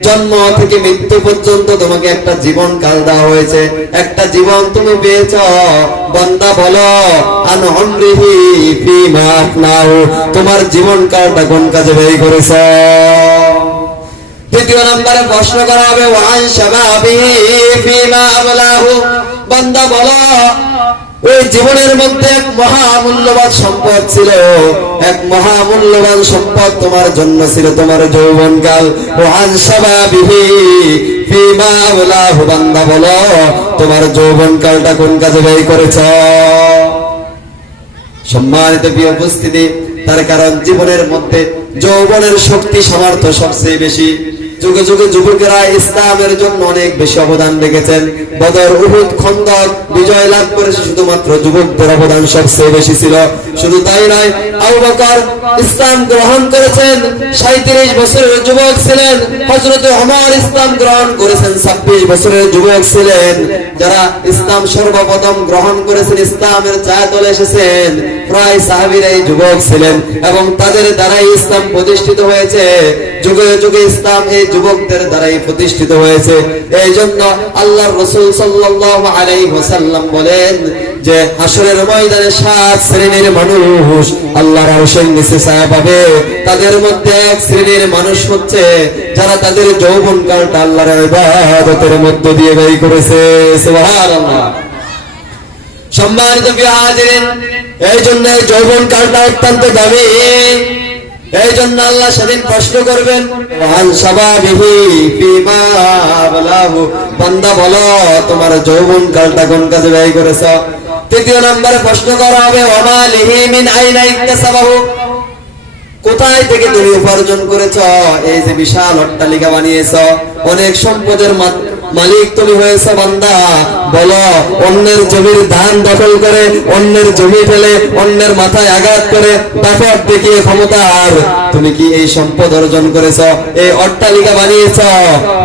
জন্ম থেকে মৃত্যু পর্যন্ত তোমাকে একটা জীবন কাল দেওয়া হয়েছে, একটা জীবন তুমি পেয়েছ। বান্দা বলো আন উমরিহি ফিমা আফনাহু, তোমার জীবন কালটা কোন কাজে ব্যয় করেছো? দ্বিতীয় নম্বরে প্রশ্ন করা হবে ওয়ান শাবাবিহি ফিমা আবলাহু, বান্দা বলো ওই জীবনের মধ্যে এক মহামূল্যবান সম্পদ ছিল, এক মহামূল্যবান সম্পদ তোমার জন্য ছিল তোমার যৌবনকাল। ওয়ান শাবাবিহি ফিমা আবলাহু, বান্দা বলো তোমার যৌবনকালটা কোন কাজে ব্যয় করেছো? সম্মানিত প্রিয় উপস্থিতি, তার কারণ জীবনের মধ্যে যৌবনের শক্তি সামর্থ্য সবচেয়ে বেশি। যুগে যুগে যুবকেরা ইসলামের জন্য অনেক বেশি অবদান রেখেছেন। বদর, উহুদ, খন্দক বিজয় লাভ করেছে শুধুমাত্র যুবকদের অবদান সবচেয়ে বেশি ছিল। শুধু তাই নয়, আবু বকর ইসলাম গ্রহণ করেছেন, 37 বছরের যুবক ছিলেন। হযরত ওমর ইসলাম গ্রহণ করেছেন, 26 বছরের যুবক ছিলেন। যারা ইসলাম সর্বপ্রথম গ্রহণ করেছেন, ইসলামের ছায়াতলে এসেছেন, প্রায় সাহাবীরাই যুবক ছিলেন এবং তাদের দ্বারাই ইসলাম প্রতিষ্ঠিত হয়েছে। যুগে যুগে ইসলাম এই যুবকদের দ্বারাই প্রতিষ্ঠিত হয়েছে। এই জন্য আল্লাহর রাসূল সাল্লাল্লাহু আলাইহি ওয়াসাল্লাম বলেন যে হাসরের ময়দানে 7 শ্রেণীর মানুষ আল্লাহর আরশের নিচে ছায়া পাবে। তাদের মধ্যে এক শ্রেণীর মানুষ হচ্ছে যারা তাদের যৌবনকালটা আল্লাহর ইবাদতের মধ্য দিয়ে ব্যয় করেছে। সুবহানাল্লাহ। সম্মানিত হাজিরিন, এই জন্য যৌবনকালটা অত্যন্ত দামি। এই জন্য আল্লাহ সেদিন প্রশ্ন করবেন ওয়ান শাবাবিহি ফিমা আবলাহু, বান্দা বলো তোমার যৌবনকালটা কোন কাজে ব্যয় করেছো? তৃতীয় নম্বরে প্রশ্ন করা হবে ওয়ামালিহি মিন আইনা ইকতাসাবাহু, কোথায় থেকে তুমি উপার্জন করেছো? এই যে বিশাল অট্টালিকা বানিয়েছো, অনেক সম্পদের মালিক তুমি হয়েছে, বান্দা বলো অন্যের জমির ধান দখল করে, অন্যের জমি ফেলে, অন্যের মাথায় আঘাত করে, দাপট দেখিয়ে ক্ষমতার তুমি কি এই সম্পদ অর্জন করেছো? এই অট্টালিকা বানিয়েছো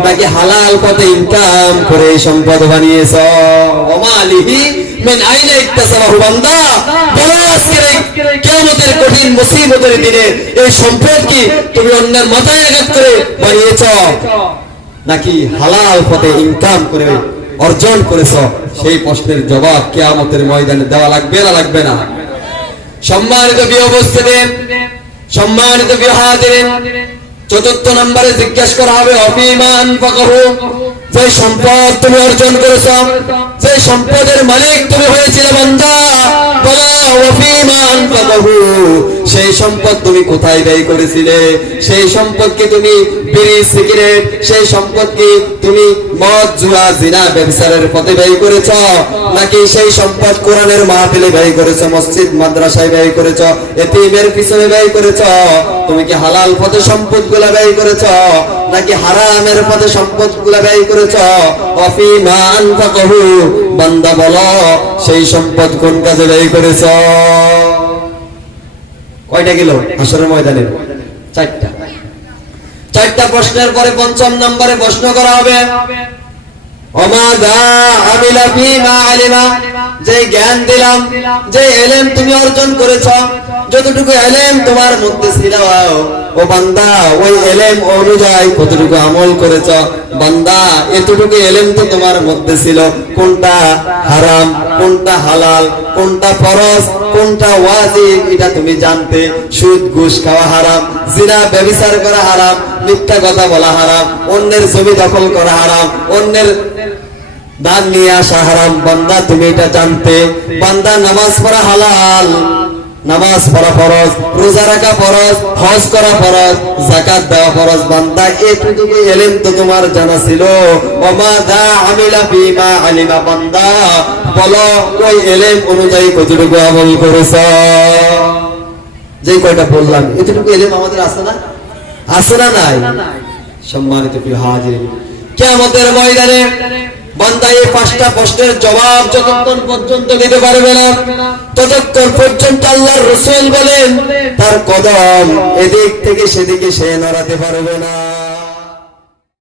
নাকি হালাল পথে ইনকাম করে এই সম্পদ বানিয়েছো? ওমালিহি মিন আইনা ইকতাসাবাহু, বান্দা বলো আজকের এই কিয়ামতের কঠিন মুসিবতের দিনে এই সম্পদ কি তুমি অন্যের মাথায় আঘাত করে বানিয়েছো নাকি হালাল পথে ইনকাম করে অর্জন করেছো? সেই প্রশ্নের জবাব কিয়ামতের ময়দানে দেওয়া লাগবে না লাগবে না? সম্মানিত প্রিয় উপস্থিতি, সম্মানিত প্রিয় হাজিরিন, চতুর্থ নম্বরে জিজ্ঞাসা করা হবে অফিমা আনফাকাহু, যে সম্পদ তুমি অর্জন করেছো, যে সম্পদের মালিক তুমি হয়েছিলে, বান্দা বলো অফিমা আনফাকাহু, সেই সম্পদ তুমি কোথায় ব্যয় করেছিলে? সেই সম্পদ কি তুমি বিড়ি সিগারেট, সেই সম্পদ কি তুমি মদ জুয়া জিনা ব্যভিচারের পথে ব্যয় করেছো, নাকি সেই সম্পদ কোরআনের মাহফিলে ব্যয় করেছো, মসজিদ মাদ্রাসায় ব্যয় করেছো, এতিমের পিছনে ব্যয় করেছো? তুমি কি হালাল পথে সম্পদগুলো ব্যয় করেছো নাকি হারামের পথে সম্পদগুলো ব্যয় করেছো? অফিমা আনফাকাহু, বান্দা বলো সেই সম্পদ কোন কাজে ব্যয় করেছো? কয়টা গেল হাসরের ময়দানে? চারটা প্রশ্নের পরে পঞ্চম নম্বরে প্রশ্ন করা হবে ওমাযা আমিলা ফিমা আলিমা, যে জ্ঞান দিলাম, যে ইলম তুমি অর্জন করেছো, যতটুকু ইলম তোমার মধ্যে ছিল ও বান্দা ওই ইলম অনুযায়ী কতটুকু আমল করেছো? বান্দা এতটুকু ইলম তো তোমার মধ্যে ছিল, কোনটা হারাম, কোনটা হালাল, কোনটা ফরজ, কোনটা ওয়াজিব এটা তুমি জানতে। সুদ ঘুষ খাওয়া হারাম, জিনা ব্যভিচার করা হারাম, মিথ্যা কথা বলা হারাম, অন্যের জমি দখল করা হারাম, অন্যের দান নিয়ে আসা হারাম, বান্দা তুমি এটা জানতে। বান্দা নামাজ পড়া হালাল, নামাজ পড়া ফরজ, রোজা রাখা ফরজ, হজ করা ফরজ, যাকাত দেওয়া ফরজ, বান্দা এতটুকু ইলম তো তোমার জানা ছিল। ওমাযা আমিলা ফিমা আলিমা, বান্দা বলো ওই ইলম অনুযায়ী কতটুকু আমল করেছো? যে কয়টা বললাম এতটুকু ইলম আমাদের আছে না? আছে না নাই? সম্মানিত প্রিয় হাজিরিন, কিয়ামতের ময়দানে বান্দা এই 5টা প্রশ্নের জবাব যতক্ষণ পর্যন্ত দিতে পারবে না, ততক্ষণ পর্যন্ত আল্লাহর রাসূল বলেন তার কদম এদিক থেকে সেদিকে সে নড়াতে পারবে না।